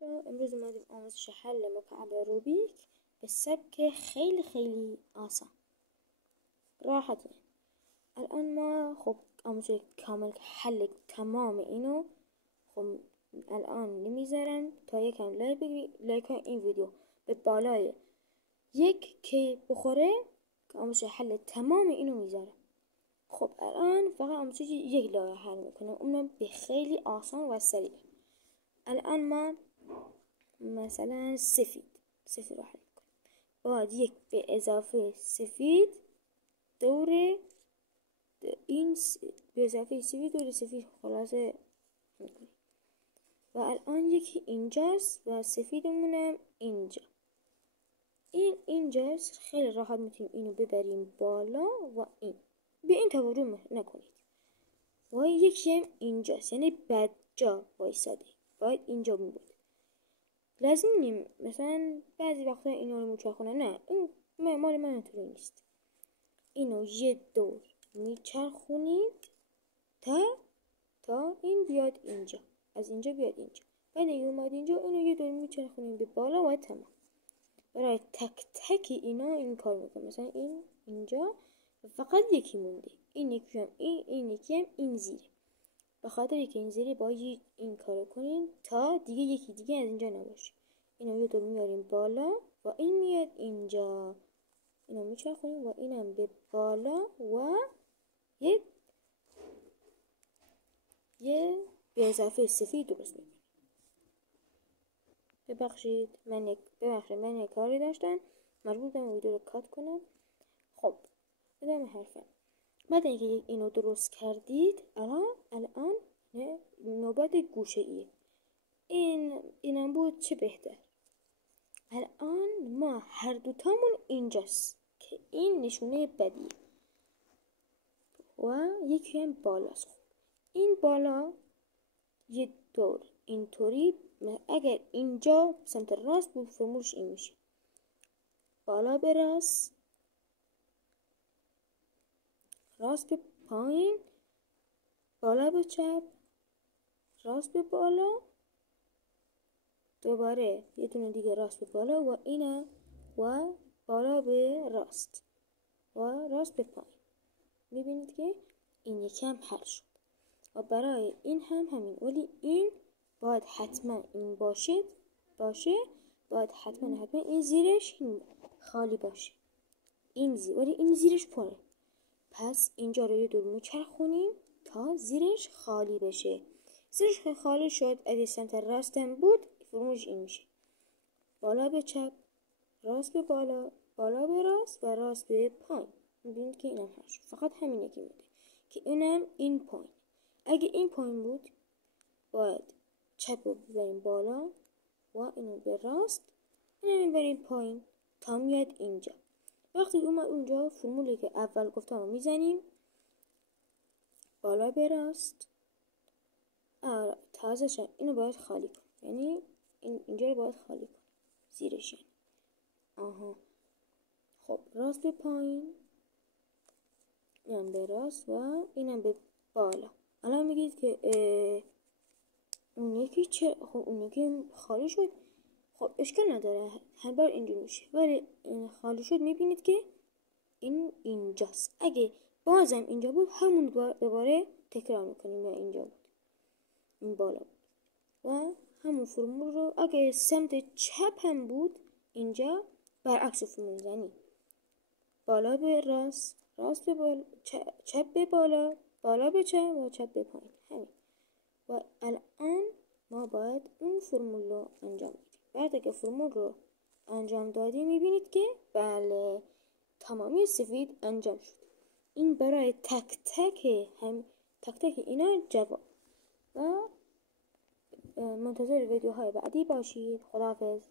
امروز اومدیم آموزش حل مکعب روبیک به سبک خیلی آسان راحته. الان ما خب آموزش کامل حل تمام اینو خب الان نمیذارم تا یکم لایک این ویدیو به بالای 1K بخوره که آموزش حل تمام اینو میذارم. خب الان فقط آموزش یک لایه حل میکنه، اونم به خیلی آسان و سریع. الان ما مثلا سفید رو حل میکنیم. باید یک به اضافه سفید دور این به اضافه سفید دور سفید خلاصه میکنیم. و الان یکی اینجاست و سفیدمونم اینجا. اینجاست، خیلی راحت میتونیم اینو ببریم بالا و این به این توجه نکنید. و یکی هم اینجاست، یعنی بد جا وایساده، باید اینجا بود. لازم نیم مثلا بعضی وقتا اینا رو میچرخونه، نه این مال من اینطوری نیست. اینو یه دور میچرخونید تا این بیاد اینجا، از اینجا بیاد اینجا. بعد این اومد اینجا، اینو یه دور میچرخونید به بالا و تمام. برای تک تک اینا این کار میکنه. مثلا این اینجا فقط یکی مونده، این یکی هم این یکی هم این زیره. به خاطر که این زیره باید این کارو کنین تا دیگه یکی دیگه از اینجا نباشه. اینو یه دور میاریم بالا و این میاد اینجا، اینو میچرخونیم و اینم به بالا و یه به اضافه سفید درست میکنیم. ببخشید من یک کاری داشتم، مجبور بودم ویدیو رو کات کنم. خب ادامه حرفم. بعد اینکه اینو درست کردید الان نوبت گوشه ایه. اینم بود چه بهتر. الان ما هر دوتامون اینجاست که این نشونه بدی و یکی هم بالاست. این بالا یه دور اینطوری، اگر اینجا سمت راست بود فرمولش این میشه: بالا به راست، راست به پایین، بالا به چپ، راست به بالا، دوباره یه دونه دیگه راست به بالا و اینه و بالا به راست و راست به پایین. میبینید که این یکی هم حل شد. و برای این هم همین، ولی این باید حتما این باشه باید حتما این زیرش خالی باشه. ولی این زیرش پره. پس اینجا رو یه دور میچرخونیم تا زیرش خالی بشه. زیرش خالی شد، اگه سمت راستم بود فرمولش این میشه: بالا به چپ، راست به بالا، بالا به راست و راست به پایین. میبینید که اینم هست. فقط همین یکی میده که اینم این پایین. اگه این پایین بود باید چپ رو ببریم بالا و اینو به راست، اینو میبریم پایین تا میاد اینجا. وقتی اومد اونجا فرمولی که اول گفتم رو میزنیم: بالا به راست. تازه اینو باید خالی کن، یعنی اینجا رو باید خالی کن زیرش. خب راست به پایین، اینم به راست و اینم به بالا. الان میگید که اون یکی اون یکی خالی شد. خب اشکال نداره، هر بار اینجور میشه، ولی این خالی شد. میبینید که این اینجاست. اگه بازم اینجا بود همون دوباره تکرار میکنیم. یا اینجا بود، این بالا بود و همون فرمول رو اگه سمت چپ هم بود اینجا برعکس فرمول زنی: بالا به راست، راست به بالا، چپ به بالا، بالا به چپ و چپ به پایین. همین. و الان ما باید اون فرمول رو انجام بدیم. بعد که فرمول رو انجام دادیم میبینید که بله تمامی سفید انجام شد. این برای تک تک اینا جواب. و منتظر ویدیوهای بعدی باشید. خداحافظ.